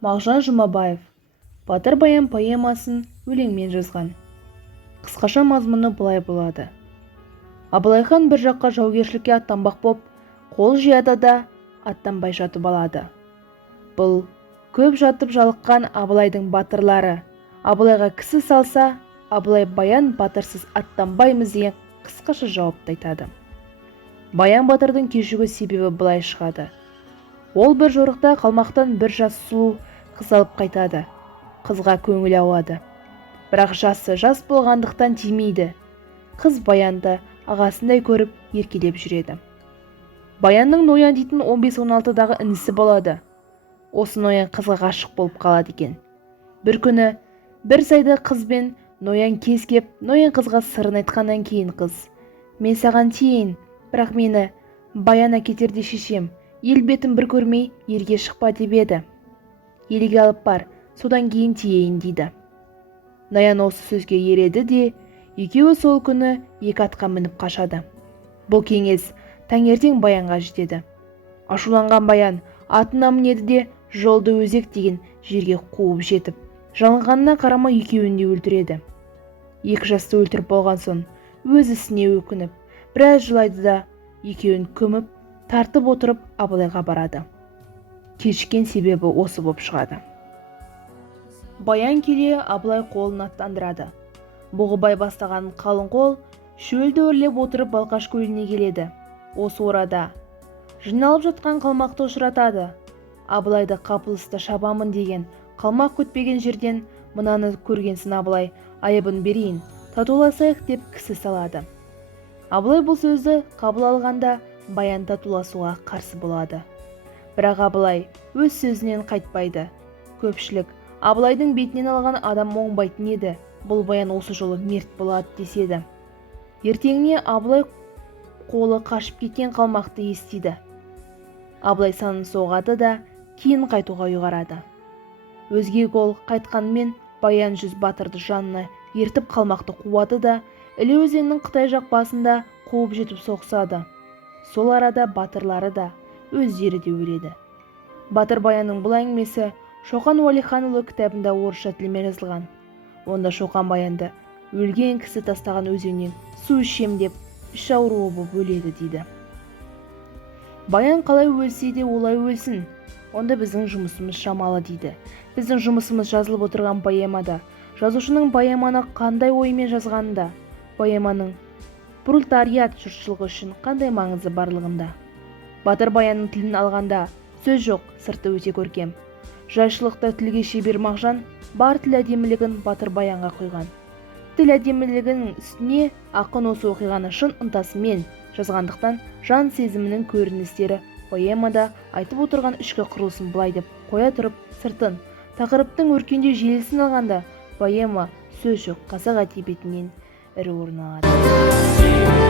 Мағжан Жұмабаев Батыр баян поэмасын өлеңмен жазған. Қысқаша мазмұны былай болады. Абылай хан бір жаққа жаугершілікке аттанбақ боп, қол жияды да аттанбай жатып алады. Бұл көп жатып жалыққан Абылайдың батырлары. Абылайға кісі салса, Абылай баян батырсыз аттанбаймыз деген қысқаша жауапты айтады. Баян батырдың кешігу себебі былай шығады. Ол бір жорықта қалмақтан бір жас сұлу қыз алып қайтады. Қызға көңіл ауады. Бірақ жасы жас болғандықтан тимейді. Қыз баянды ағасындай көріп еркелеп жүреді. Баянның Ноян дейтін 15-16-дағы інісі болады. Осы Ноян қызға ғашық болып қалады екен. Бір күні бір сайда қыз бен Ноян кез кеп, Ноян қызға сырын айтқаннан кейін қыз: "Мен саған тиейін, бірақ мені Баян әкетерде шешем, ел бетін бір көрмей ерге шықпа деп еді. Елге алып бар, содан кейін тиейін" дейді. Ноян осы сөзге ереді де, екеуі сол күні екі атқа мініп қашады. Бұл кеңес таңертең Баянға жетеді. Ашуланған Баян атына мінеді де жолды өзек деген жерге қуып жетіп, жалынғанына қарамай екеуін де өлтіреді. Екі жасты өлтіріп болған соң өз ісіне өкініп, біраз жылайды да екеуін көміп, тартып отырып Абылайға барады. Кешіккен себебі осы боп шығады. Баян келе Абылай қолын аттандырады. Бұғыбай бастаған қалың қол шөлді өрлеп отырып Балқаш көліне келеді. Осы орада жиналып жатқан қалмақты ұшыратады. Абылайды қапылыста шабамын деген қалмақ күтпеген жерден мынаны көргенсін Абылай: "Айыбын берейін, татуласайық" деп кісі салады. Абылай бұл сөзді қабыл алғанда Баян татуласуға қарсы болады. Бірақ Абылай өз сөзінен қайтпайды. Көпшілік Абылайдың бетінен алған адам оңбайтын еді, бұл Баян осы жолы мерт болады деседі. Ертеңіне Абылай қолы қашып кеткен қалмақты естиді. Абылай санын соғады да кейін қайтуға ұйғарады. Өзге қол қайтқанмен Баян жүз батырды жанына ертіп қалмақты қуады да Іле өзенінің Қытай жақ басында қуып жетіп соғысады. Сол арада батырлары да өздері де өледі. Батыр Баянның бұл әңгімесі Шоқан Уәлиханұлы кітабында орысша тілмен жазылған. Онда Шоқан Баянды өлген кісі тастаған өзеннен су ішем деп іш ауруы боп өледі дейді. Баян қалай өлсе де олай өлсін, онда біздің жұмысымыз шамалы дейді. Біздің жұмысымыз жазылып отырған поэмада, жазушының поэманы қандай оймен жазғанында, поэманың пролетариат жұртшылығы үшін қандай маңызы барлығында. Батыр Баянның тілін алғанда сөз жоқ, сырты өте көркем. Жайшылықта тілге шебер Мағжан бар тіл әдемілігін Батыр Баянға қойған. Тіл әдемілігінің үстіне ақын осы оқиғаны шын ынтасымен жазғандықтан жан сезімінің көріністері поэмада айтып отырған ішкі құрылысын былай деп қоя тұрып, сыртын, тақырыптың өркендеу желісін алғанда поэма сөз жоқ қазақ әдебиетінен ірі орын алады.